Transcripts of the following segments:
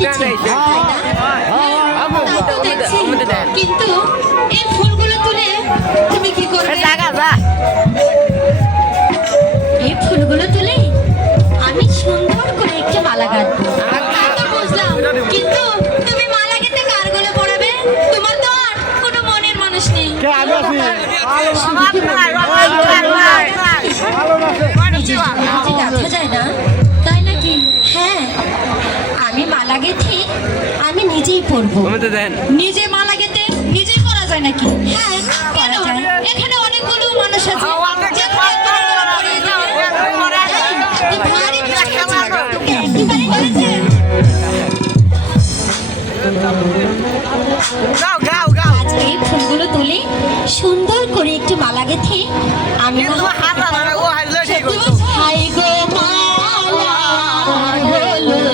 শিখেছে, তাই না? তাই তো দেখছি। কিন্তু এই ফুলগুলো তুলে তুমি কি করবে? এই ফুলগুলো তুলে আমি সুন্দর করে একটি মালা গাঁথবো। তাই তো বুঝলাম, কিন্তু তুমি মালা গেঁথে কার গলে পড়াবে? তোমার তো আর কোনো মনের মানুষ নেই। গাঁথা যায় না, তাই নাকি? হ্যাঁ, আমি মালা গেঁথে আমি নিজেই পরবো। নিজে মালা গেঁথে নিজেই করা যায় নাকি? হ্যাঁ, করা যায়। এখানে অনেকগুলো মানুষ আছে, যে ভারী আজকে এই ফুলগুলো তুলে সুন্দর করে একটু মালা গেঁথে আমি হাই গো মালা হলো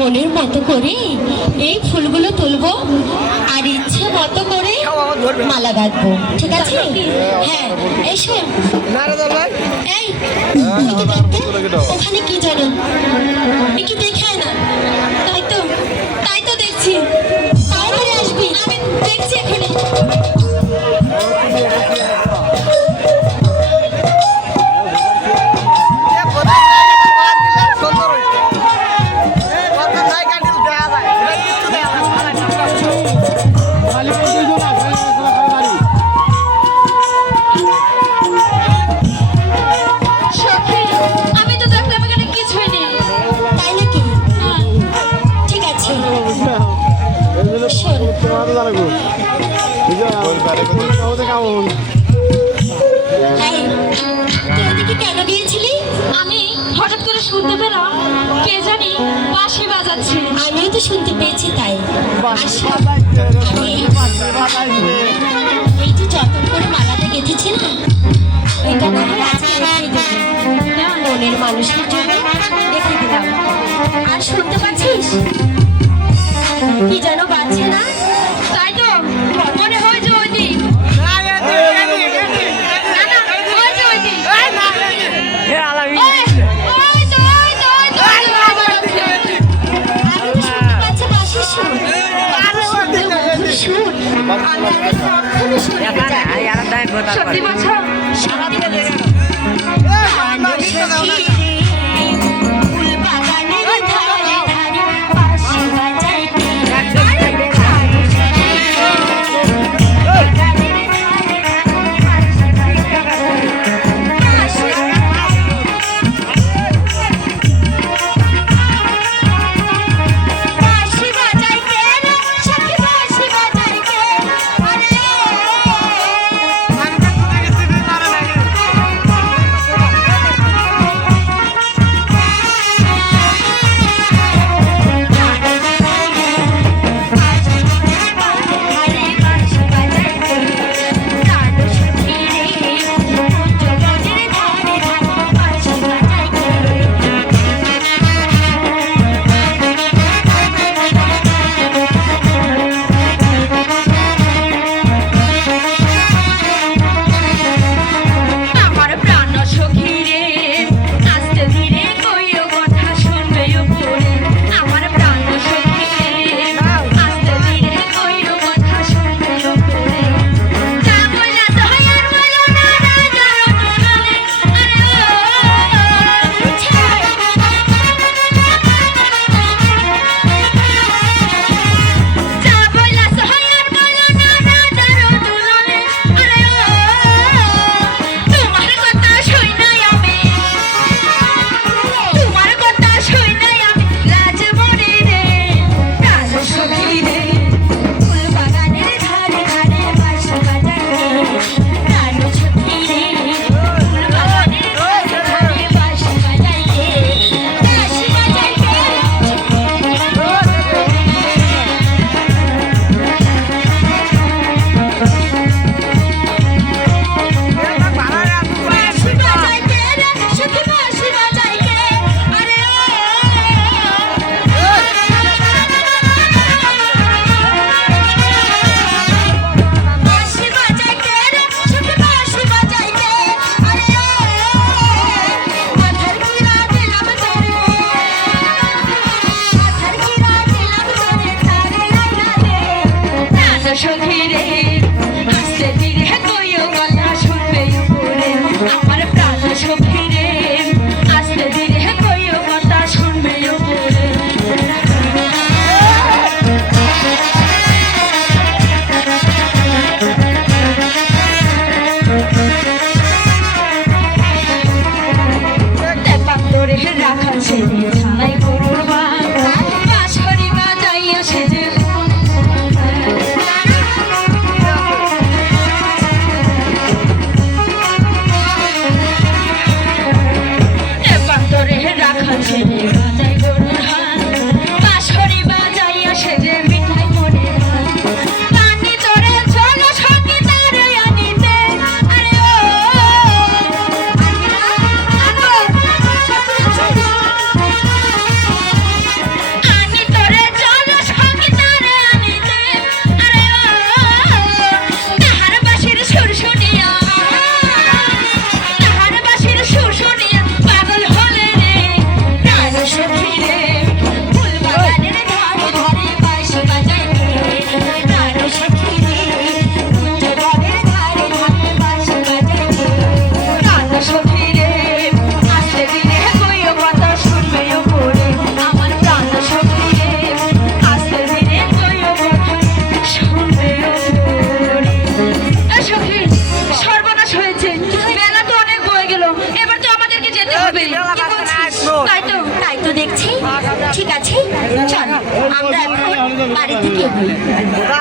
মনের মতো করে এই ফুলগুলো তুলবো আর ইচ্ছে মতো করে মালা গাঁথবো, ঠিক আছে? হ্যাঁ, এসো। এই ওখানে কি জানো, একটু দেখে না? তাই তো দেখছি আসছি, তাড়াতাড়ি আসবি, আমি দেখছি এখানে। সখী, আমি তো দেখলাম এখানে কিছুই নেই। তাই নাকি? হ্যাঁ। ঠিক আছে, শোন। এই, তুই ওদিকে কেন গিয়েছিলি? আমি হঠাৎ করে শুনতে পেলাম কে জানি বাঁশি বাজাচ্ছে। আমিও তো শুনতে পেয়েছি, তাই। আচ্ছা, এই যে যত্ন করে মালাটা গেঁথেছি না, এটা না হয় আজকে রেখে দেবো। মনের মানুষের জন্য রেখে দিলাম। আর শুনতে পাচ্ছিস কি যেন বাজছে না? তাই তো মনে হয় যে ওই দিন। না, না, ওই যে ওই দিন। ওই তো, ওই তো, ওই তো, ওই তো। আমি তো শুনতে পাচ্ছি বাঁশির সুর। বাঁশির শব্দে মধুর সুর। আমি আগে কখনো শুনিনি জানি। সত্যি বলছো? সত্যি বলছি। ফুল বাগানের ধারে ধারে বাঁশি বাজাইতে বাঁশি বাজাইতে রে, সখী বাঁশি বাজাইতে। আরে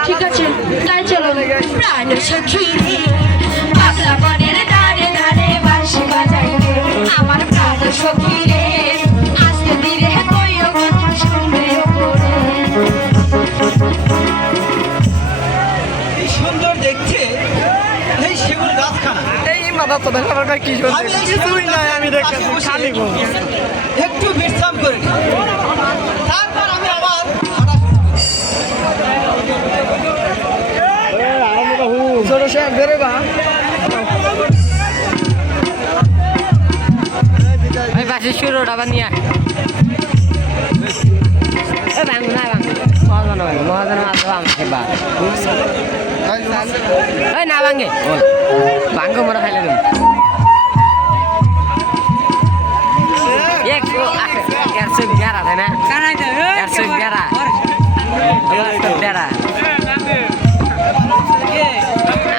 ঠিক আছে তাই চলো। প্রাণ সখী রে পাগলা বনের ধারে ধারে বাঁশি বাজাই রে আমার প্রাণ সখী রে আস্তে ধীরে কইও কথা শুনবে করে। সুন্দর দেখছে এই সেগুন গাছখানা। আমি কিছুই নাই, আমি দেখতেছি খালি গো। একটু বিশ্রাম করে নিই। তারপর আমি আবার ছোট সাহেব বেরে বা ওই পাশে শুরু আবার নিয়ে ভাঙবো না ভাঙবো মহাজন মাছ আমাকে বা ওই না ভাঙে ভাঙ্গো মোরা খাইলে তুমি একশো বেড়া তাই না একশো বেড়া বেড়া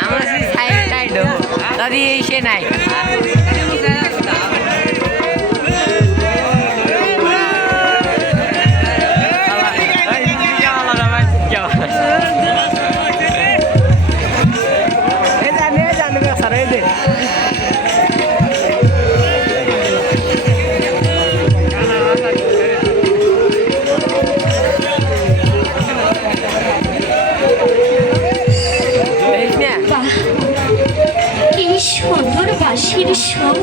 আমরা সেই সাইড সাইড যদি সে নাই কি সুন্দর বাঁশির সুর,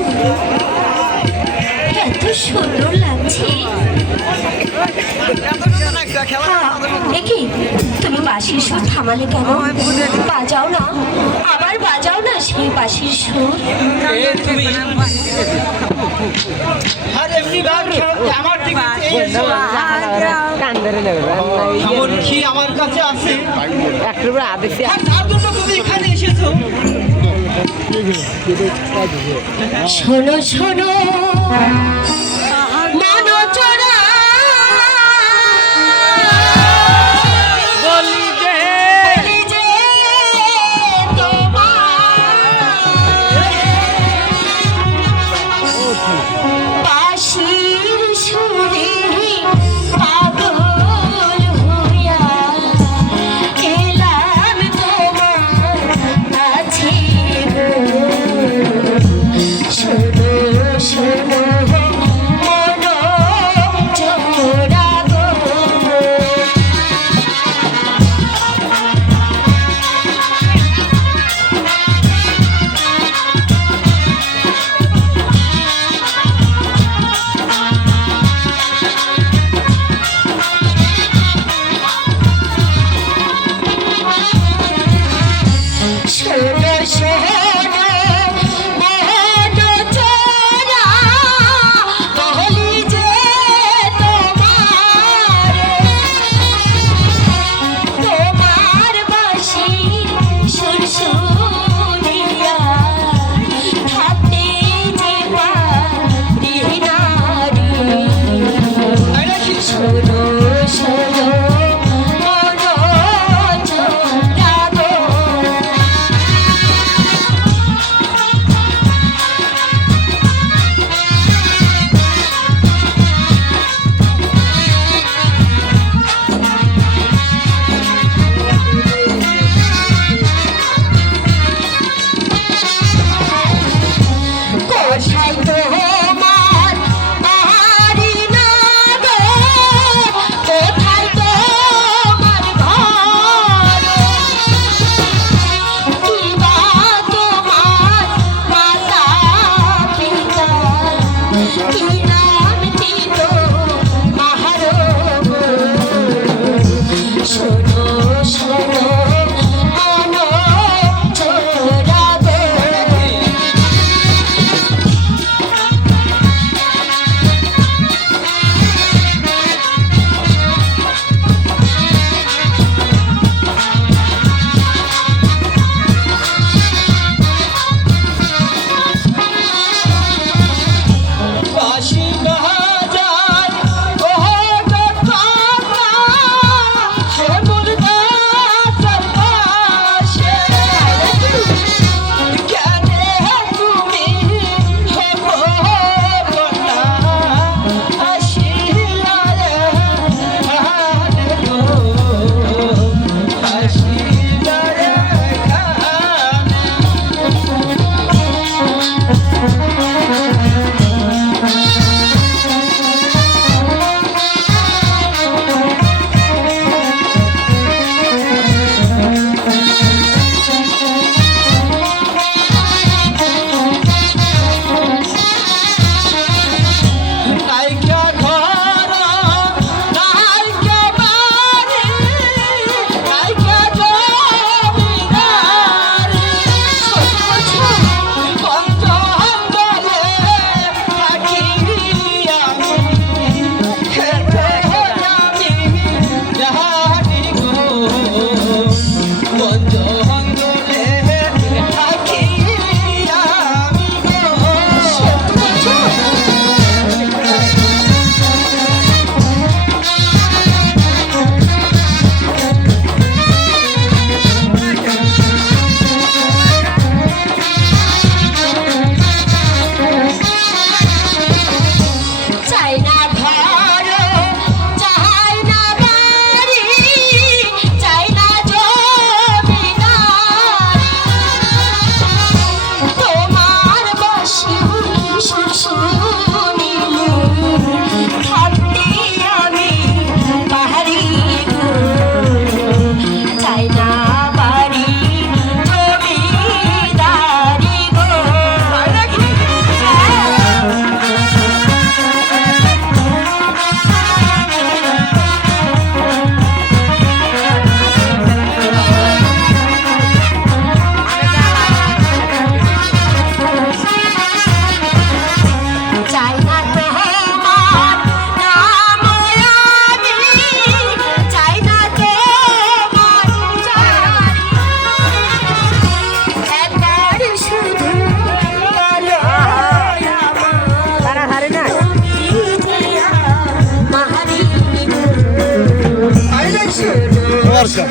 এত সুন্দর লাগছে। দেখি তুমি বাঁশির সুর থামালে কেন? বাজাও না, আবার বাজাও না সেই বাঁশির সুর। আর এমনি গান আমার দিকে সামর্থ্য আমার কাছে আছে। একটু আদেশে আর তার জন্য তুমি এখানে এসেছো। শোনো শোনো মনোচরা বলি যে বাঁশির সুরে পাগল হইয়া এলাম তোমার কাছে গো। শোনো শোনো মার্কা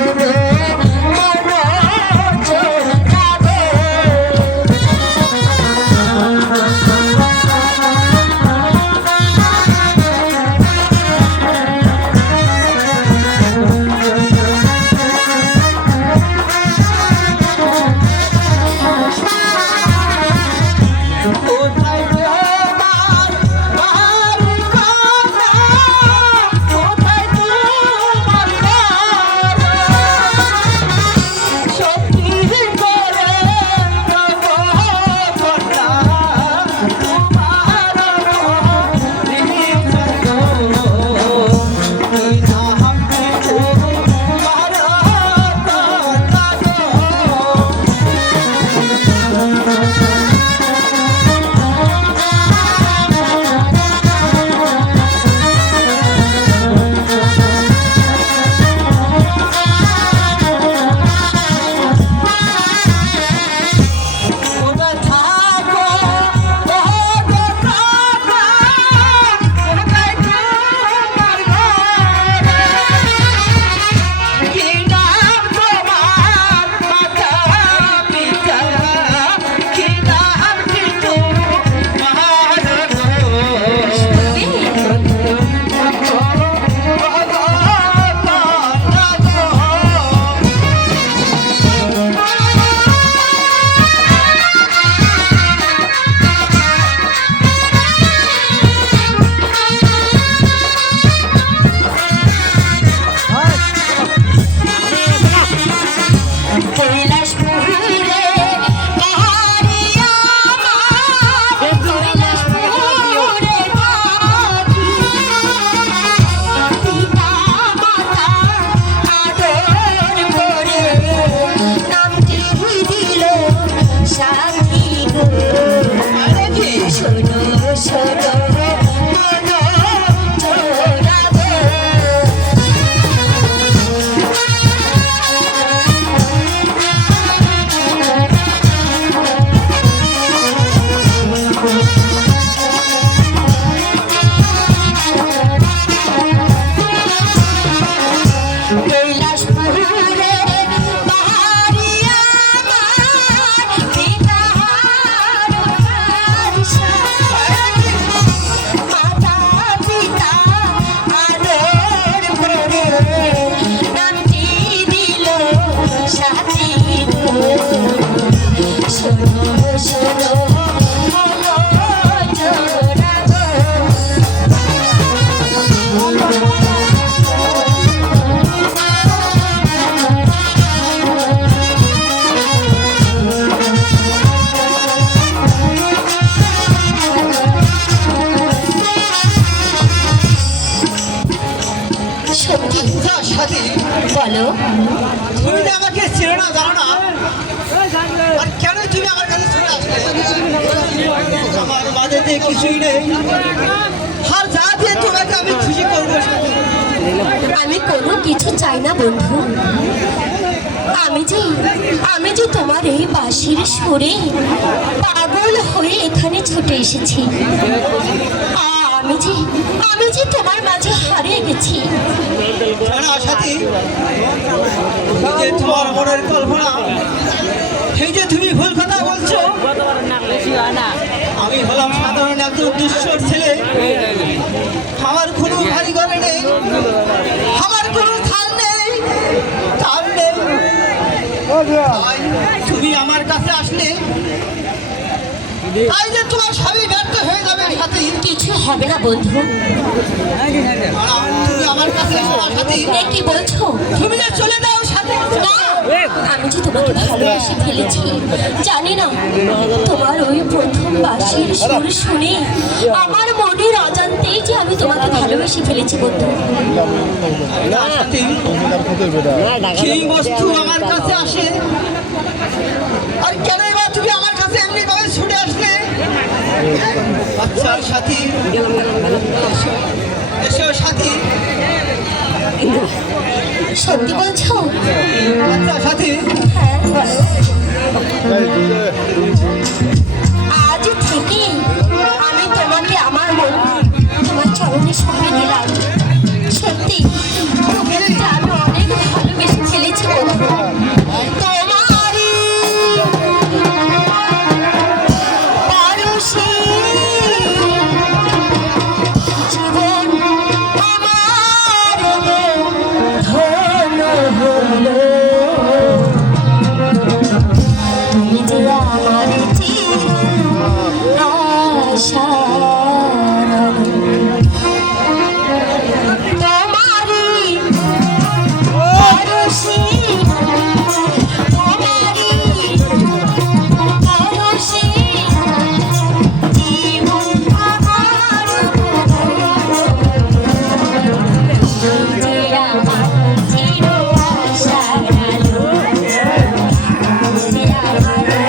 সাথী বলো তুমি তো আমাকে ছিল না জানো না আর কেন তুমি আমার কাছে চলে আসলে আমার বাড়িতে কিছুই নেই আর যা দিয়ে তোমাকে আমি খুশি করবো সাথী আমি কোনো কিছু চাই না বন্ধু আমি যে তোমার এই বাঁশির সুরে পাগল হয়ে এখানে ছুটে এসেছি আমি যে তোমার মাঝে হারিয়ে গেছি না সাথী যে তোমার মনের কল্পনা এই যে তুমি ভুল কথা বলছো আমি হলাম সাধারণ একজন দুঃস্থর ছেলে আমার কোনো বাড়ি ঘরে নেই আমার কোনো থাল নেই তাল নেই তাই তুমি আমার কাছে আসলে তাই যে তোমার স্বামী ব্যর্থ হয়ে যাবে সাথী কিছু হবে না বন্ধু তুমি আমার কাছে এসো না সাথী এ কি বলছো তুমি যে চলে যাও সাথী না, আমি যে তোমাকে ভালোবেসে ফেলেছি জানি না তোমার ওই প্রথম বাঁশির সুর শুনে আমার মনের অজান্তেই যে আমি তোমাকে ভালোবেসে ফেলেছি বন্ধু না সাথী সেই বস্তু আমার কাছে আসে আর কেন এবার তুমি আমার কাছে এমনি ভাবে ছুটে আসলে আচ্ছা সাথী এসো সাথী সত্যি বলছো আচ্ছা সাথী হ্যাঁ বলো আজ থেকে আমি তোমাকে আমার মন তোমার চরণে সঁপে দিলাম সত্যি তোমাকে আমি অনেক ভালোবেসেছি ভালো